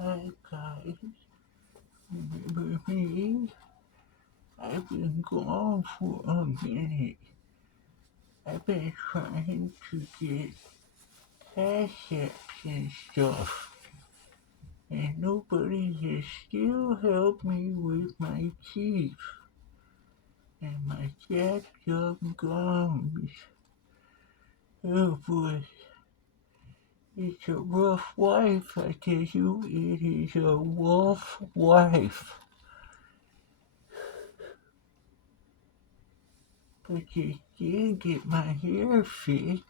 Hi guys, remember me? I've been gone for a minute. I've been trying to get cash apps and stuff, and nobody has still helped me with my teeth and my jacked up gums. Oh boy, it's a rough life, I tell you, it is a rough life. But I did get my hair fixed.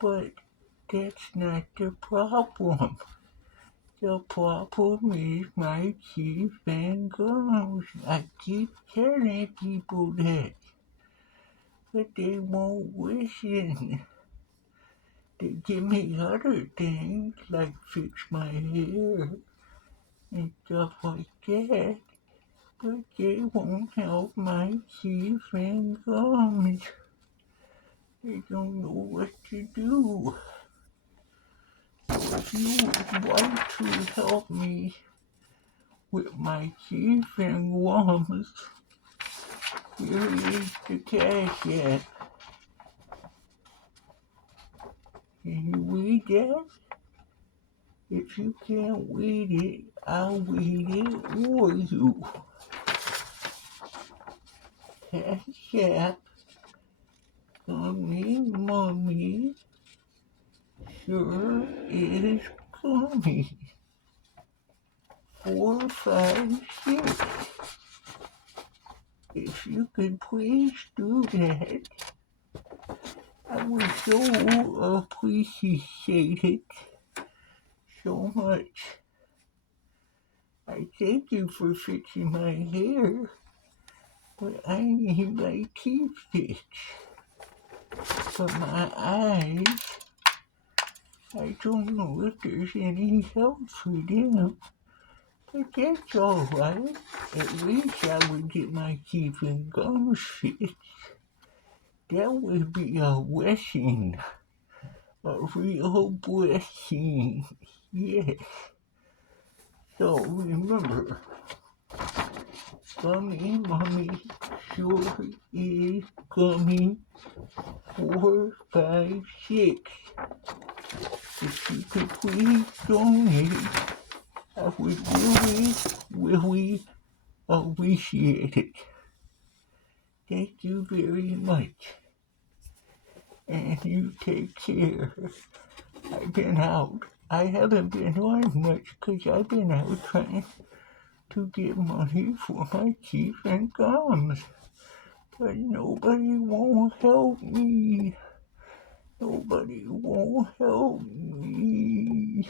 But that's not the problem. The problem is my teeth and gums. I keep telling people that, but they won't listen. They give me other things like fix my hair and stuff like that, but they won't help my teeth and gums. They don't know what to do. If you would like to help me with my teeth and gums, here is the cash app. Can you read that? If you can't read it, I'll read it for you. Cash app, Gummy Mummy, sure is gummy. 456. If you could please do that, I would so appreciate it so much. I thank you for fixing my hair, but I need my teeth fixed. For my eyes, I don't know if there's any help for them, but that's alright. At least I would get my teeth and gums fixed. That would be a blessing. A real blessing. Yes. So remember, Gummy Mummy sure is gummy 456. If you could please donate, I would really appreciate it. Thank you very much. And you take care. I've been out. I haven't been on much because I've been out trying to get money for my teeth and gums. But nobody won't help me. Nobody won't help me.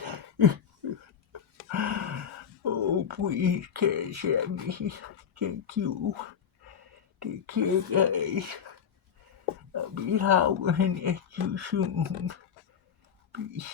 Oh, please cash at me. Thank you. Take care, guys. I'll be hollering at you soon. Peace.